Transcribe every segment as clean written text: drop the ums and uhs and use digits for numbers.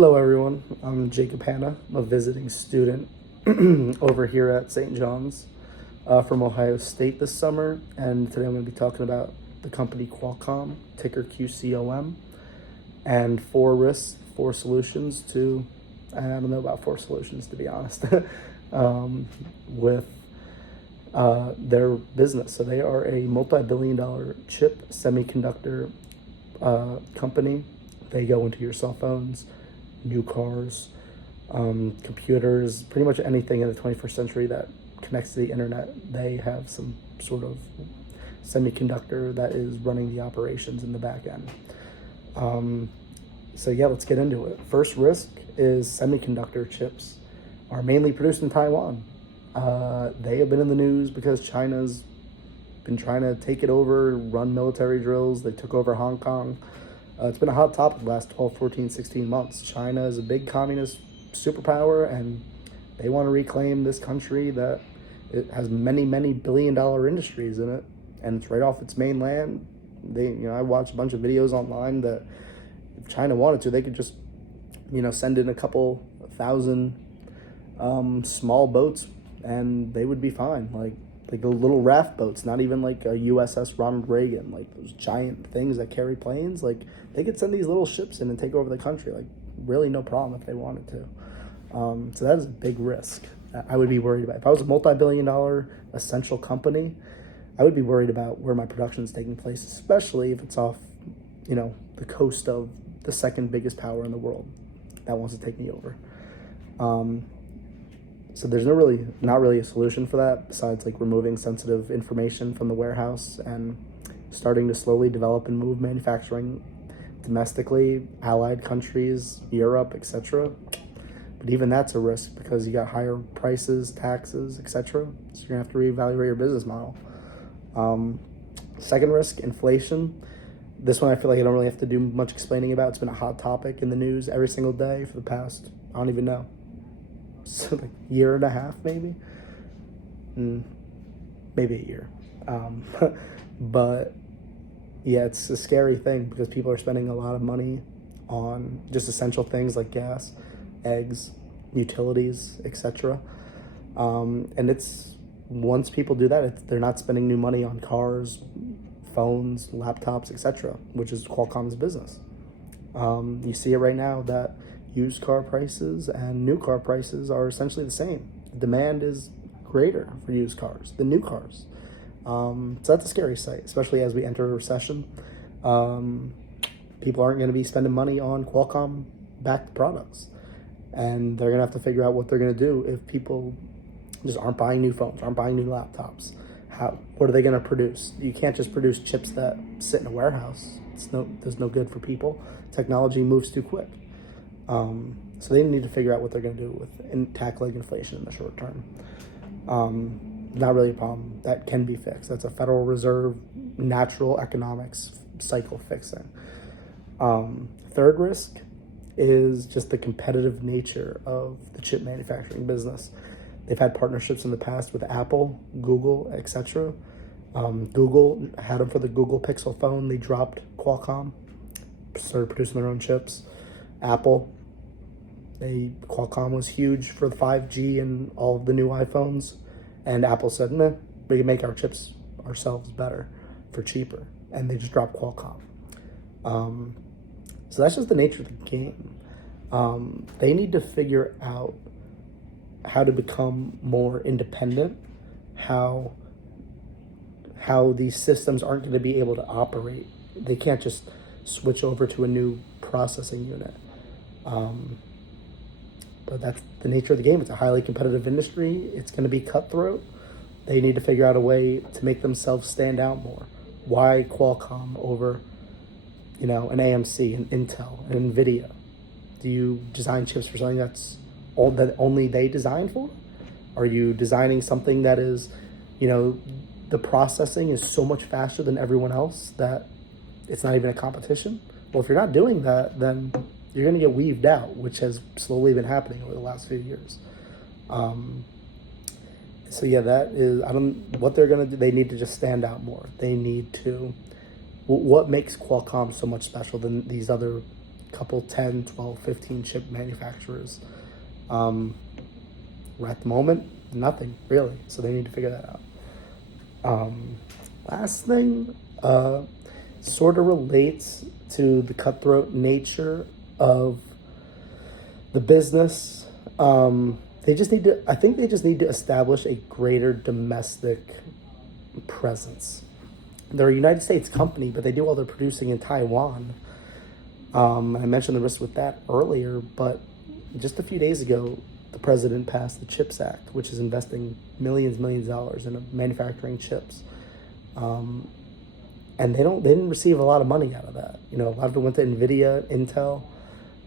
Hello everyone, I'm Jacob Hanna, a visiting student over here at St. John's from Ohio State this summer, and today I'm going to be talking about the company Qualcomm, ticker QCOM, and four risks, four solutions to, I don't know about four solutions to be honest, with their business. So they are a multi-billion-dollar chip semiconductor company. They go into your cell phones, new cars, computers, pretty much anything in the 21st century that connects to the internet. They have some sort of semiconductor that is running the operations in the back end. So yeah, let's get into it. First risk is semiconductor chips are mainly produced in Taiwan. They have been in the news because China's been trying to take it over, run military drills. They took over Hong Kong. It's been a hot topic the last 12, 14, 16 months. China is a big communist superpower, and they want to reclaim this country that it has many, many billion-dollar industries in it, and it's right off its mainland. I watched a bunch of videos online that if China wanted to, they could just, send in a couple thousand small boats, and they would be fine. Like the little raft boats, not even like a USS Ronald Reagan, like those giant things that carry planes. Like they could send these little ships in and take over the country, like really no problem if they wanted to. So that is a big risk I would be worried about. If I was a multi-billion-dollar essential company, I would be worried about where my production is taking place, especially if it's off, the coast of the second biggest power in the world that wants to take me over. So there's not really a solution for that besides like removing sensitive information from the warehouse and starting to slowly develop and move manufacturing domestically, allied countries, Europe, etc. But even that's a risk because you got higher prices, taxes, etc. So you're gonna have to reevaluate your business model. Second risk, inflation. This one I feel like I don't really have to do much explaining about. It's been a hot topic in the news every single day for the past, I don't even know, so like year and a half maybe, maybe a year. But yeah, it's a scary thing because people are spending a lot of money on just essential things like gas, eggs, utilities, etc. And it's once people do that, they're not spending new money on cars, phones, laptops, etc., which is Qualcomm's business. You see it right now that used car prices and new car prices are essentially the same. Demand is greater for used cars than new cars. So that's a scary sight, especially as we enter a recession. People aren't going to be spending money on Qualcomm-backed products. And they're going to have to figure out what they're going to do if people just aren't buying new phones, aren't buying new laptops. What are they going to produce? You can't just produce chips that sit in a warehouse. There's no good for people. Technology moves too quick. So they need to figure out what they're going to do with tackling inflation in the short term. Not really a problem that can be fixed. That's a Federal Reserve natural economics cycle fixing. Third risk is just the competitive nature of the chip manufacturing business. They've had partnerships in the past with Apple, Google, etc. Google had them for the Google Pixel phone. They dropped Qualcomm, started producing their own chips. Apple, Qualcomm was huge for the 5G and all of the new iPhones, and Apple said, "Meh, we can make our chips ourselves better for cheaper," and they just dropped Qualcomm. So that's just the nature of the game. They need to figure out how to become more independent, how these systems aren't going to be able to operate. They can't just switch over to a new processing unit. But that's the nature of the game. It's a highly competitive industry. It's going to be cutthroat. They need to figure out a way to make themselves stand out more. Why Qualcomm over, an AMC, an Intel, an NVIDIA? Do you design chips for something that's only they design for? Are you designing something that is, the processing is so much faster than everyone else that it's not even a competition? Well, if you're not doing that, then you're going to get weaved out, which has slowly been happening over the last few years. So yeah, that is, what they're going to do, they need to just stand out more. They need to, what makes Qualcomm so much special than these other couple 10, 12, 15 chip manufacturers. At the moment, nothing really. So they need to figure that out. Last thing, sort of relates to the cutthroat nature of the business. I think they just need to establish a greater domestic presence. They're a United States company, but they do all their producing in Taiwan. I mentioned the risk with that earlier, but just a few days ago, the president passed the CHIPS Act, which is investing millions of dollars in manufacturing chips. And they didn't receive a lot of money out of that. You know, a lot of it went to NVIDIA, Intel,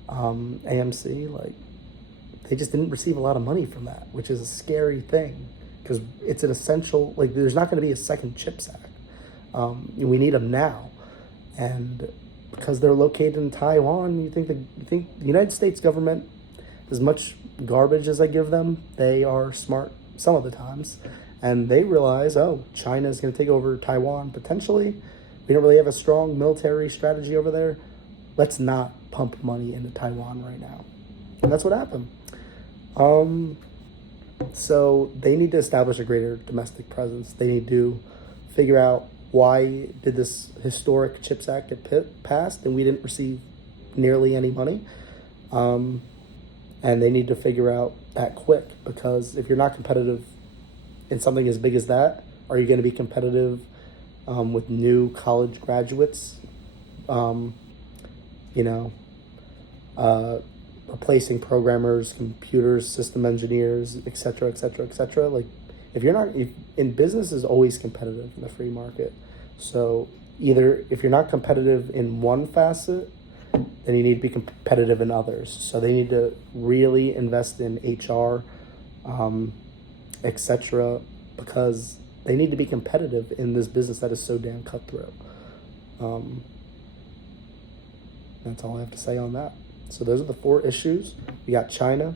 AMC. Like, they just didn't receive a lot of money from that, which is a scary thing because it's an essential. Like, there's not going to be a second CHIPS Act. We need them now, and because they're located in Taiwan, you think the United States government, as much garbage as I give them, they are smart some of the times, and they realize, oh, China is going to take over Taiwan potentially. We don't really have a strong military strategy over there. Let's not pump money into Taiwan right now, and that's what happened. So they need to establish a greater domestic presence. They need to figure out why did this historic CHIPS Act get passed and we didn't receive nearly any money. And they need to figure out that quick, because if you're not competitive in something as big as that, are you going to be competitive with new college graduates? Replacing programmers, computers, system engineers, et cetera, et cetera, et cetera. Like, in business is always competitive in the free market. So either if you're not competitive in one facet, then you need to be competitive in others. So they need to really invest in HR, et cetera, because they need to be competitive in this business that is so damn cutthroat. That's all I have to say on that. So those are the 4 issues. We got China,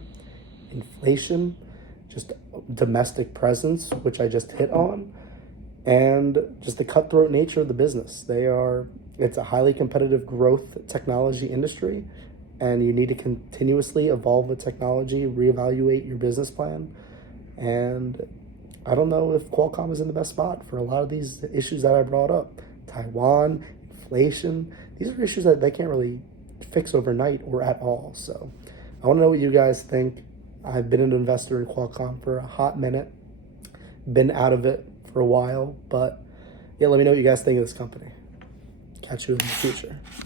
inflation, just domestic presence, which I just hit on, and just the cutthroat nature of the business. It's a highly competitive growth technology industry, and you need to continuously evolve the technology, reevaluate your business plan. And I don't know if Qualcomm is in the best spot for a lot of these issues that I brought up. Taiwan, inflation, these are issues that they can't really fix overnight or at all. So I want to know what you guys think. I've been an investor in Qualcomm for a hot minute, been out of it for a while, but yeah, let me know what you guys think of this company. Catch you in the future.